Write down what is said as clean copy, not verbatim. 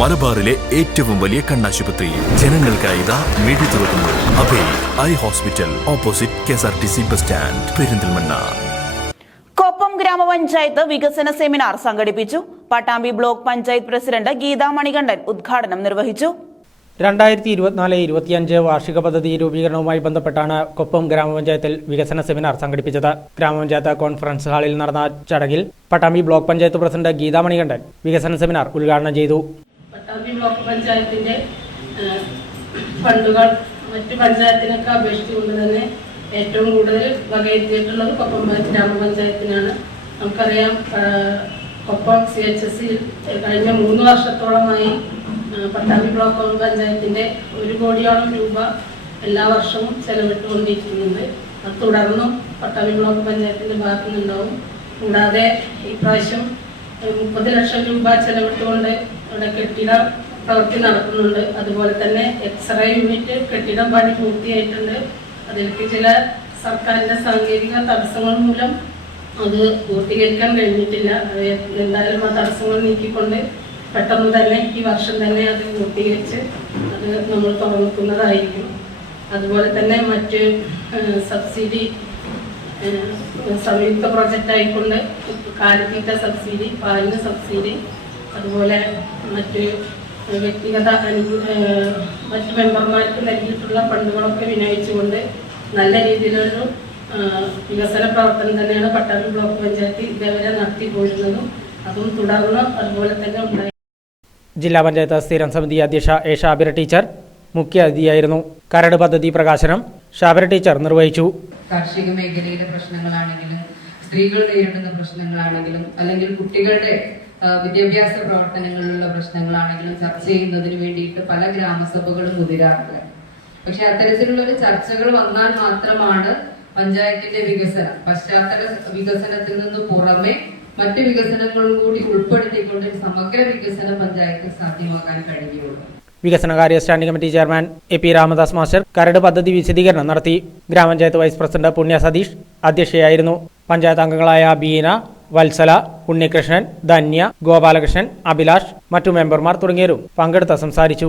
മലബാറിലെ ഏറ്റവും വലിയ കണ്ണാശുപത്രി ജനങ്ങൾക്കായി ഇതാ മിഴി തുറക്കുന്നു. Abhay eye hospital, opposite KSRTC bus stand, Perinthalmanna. Koppam ഗ്രാമപഞ്ചായത്ത് വികസന സെമിനാർ സംഘടിപ്പിച്ചു. പട്ടാമ്പി ബ്ലോക്ക് പഞ്ചായത്ത് പ്രസിഡന്റ് ഗീതാ മണികണ്ഠൻ ഉദ്ഘാടനം നിർവഹിച്ചു. 2024-25 വാർഷിക പദ്ധതി രൂപീകരണവുമായി ബന്ധപ്പെട്ടാണ് കൊപ്പം ഗ്രാമപഞ്ചായത്തിൽ വികസന സെമിനാർ സംഘടിപ്പിച്ചത്. ഗ്രാമപഞ്ചായത്ത് കോൺഫറൻസ് ഹാളിൽ നടന്ന ചടങ്ങിൽ പട്ടാമ്പി ബ്ലോക്ക് പഞ്ചായത്ത് പ്രസിഡന്റ് ഗീതാ മണികണ്ഠൻ വികസന സെമിനാർ ഉദ്ഘാടനം ചെയ്തു. പട്ടാമ്പി ബ്ലോക്ക് പഞ്ചായത്തിന്റെ ഫണ്ടുകൾ മറ്റു പഞ്ചായത്തിനൊക്കെ അപേക്ഷിച്ചുകൊണ്ട് തന്നെ ഏറ്റവും കൂടുതൽ വകയിരുത്തിയിട്ടുള്ളത് കൊപ്പം ഗ്രാമപഞ്ചായത്തിനാണ്. നമുക്കറിയാം, കൊപ്പം CHSൽ കഴിഞ്ഞ 3 വർഷത്തോളമായി പട്ടാമ്പി ബ്ലോക്ക് പഞ്ചായത്തിന്റെ 1 കോടിയോളം രൂപ എല്ലാ വർഷവും ചെലവിട്ടുകൊണ്ടിരിക്കുന്നുണ്ട്. അത് തുടർന്നും പട്ടാമ്പി ബ്ലോക്ക് പഞ്ചായത്തിന്റെ ഭാഗത്തു നിന്നുണ്ടാവും. കൂടാതെ ഇപ്രാവശ്യം 30 ലക്ഷം രൂപ ചെലവിട്ടുകൊണ്ട് അവിടെ കെട്ടിട പ്രവൃത്തി നടക്കുന്നുണ്ട്. അതുപോലെ തന്നെ എക്സ്റേ യൂണിറ്റ് കെട്ടിടം പണി പൂർത്തിയായിട്ടുണ്ട്. അതിലേക്ക് ചില സർക്കാരിന്റെ സാങ്കേതിക തടസ്സങ്ങൾ മൂലം അത് പൂർത്തീകരിക്കാൻ കഴിഞ്ഞിട്ടില്ല. എന്തായാലും ആ തടസ്സങ്ങൾ നീക്കിക്കൊണ്ട് പെട്ടെന്ന് തന്നെ ഈ വർഷം തന്നെ അത് പൂർത്തീകരിച്ച് അത് നമ്മൾ തുറക്കുന്നതായിരിക്കും. അതുപോലെ തന്നെ മറ്റ് സബ്സിഡി സംയുക്ത പ്രോജക്റ്റ് ആയിക്കൊണ്ട് കാലിത്തീറ്റ സബ്സിഡി, പാലിന് സബ്സിഡി, അതുപോലെ മറ്റ് വ്യക്തിഗത മറ്റ് മെമ്പർമാർക്ക് നൽകിയിട്ടുള്ള ഫണ്ടുകളൊക്കെ വിനിയോഗിച്ചുകൊണ്ട് നല്ല രീതിയിലൊരു വികസന പ്രവർത്തനം തന്നെയാണ് പട്ടാമ്പി ബ്ലോക്ക് പഞ്ചായത്ത് ഇതേവരെ നടത്തി പോയിരുന്നതും അതും തുടർന്ന് അതുപോലെ തന്നെ ഉണ്ടായി. ജില്ലാ പഞ്ചായത്ത് സ്ഥിരം സമിതി അധ്യക്ഷ എ ഷാബിറ ടീച്ചർ മുഖ്യ അതിഥിയായിരുന്നു. കരട് പദ്ധതി പ്രകാശനം ഷാബിറ ടീച്ചർ നിർവഹിച്ചു. കാർഷിക മേഖലയിലെ പ്രശ്നങ്ങളാണെങ്കിലും, സ്ത്രീകൾ നേരിടുന്ന പ്രശ്നങ്ങളാണെങ്കിലും, അല്ലെങ്കിൽ കുട്ടികളുടെ വിദ്യാഭ്യാസ പ്രവർത്തനങ്ങളിലുള്ള പ്രശ്നങ്ങളാണെങ്കിലും ചർച്ച ചെയ്യുന്നതിന് വേണ്ടിയിട്ട് പല ഗ്രാമസഭകളും മുതിരാറുണ്ട്. പക്ഷെ അത്തരത്തിലുള്ളൊരു ചർച്ചകൾ വന്നാൽ മാത്രമാണ് പഞ്ചായത്തിന്റെ വികസനം, പശ്ചാത്തല വികസനത്തിൽ നിന്ന് പുറമെ മറ്റു വികസനങ്ങളും കൂടി ഉൾപ്പെടുത്തിക്കൊണ്ട് സമഗ്ര വികസന പഞ്ചായത്ത് സാധ്യമാക്കാൻ കഴിയുള്ളൂ. വികസനകാര്യ standing committee chairman AP Ramadas master കരട് പദ്ധതി വിശദീകരണം നടത്തി. ഗ്രാമപഞ്ചായത്ത് വൈസ് പ്രസിഡന്റ് പുണ്യ സതീഷ് അധ്യക്ഷയായിരുന്നു. പഞ്ചായത്ത് അംഗങ്ങളായ ബീന, വത്സല, ഉണ്ണികൃഷ്ണൻ, ധന്യ, ഗോപാലകൃഷ്ണൻ, അഭിലാഷ്, മറ്റു മെമ്പർമാർ തുടങ്ങിയവരും പങ്കെടുത്ത് സംസാരിച്ചു.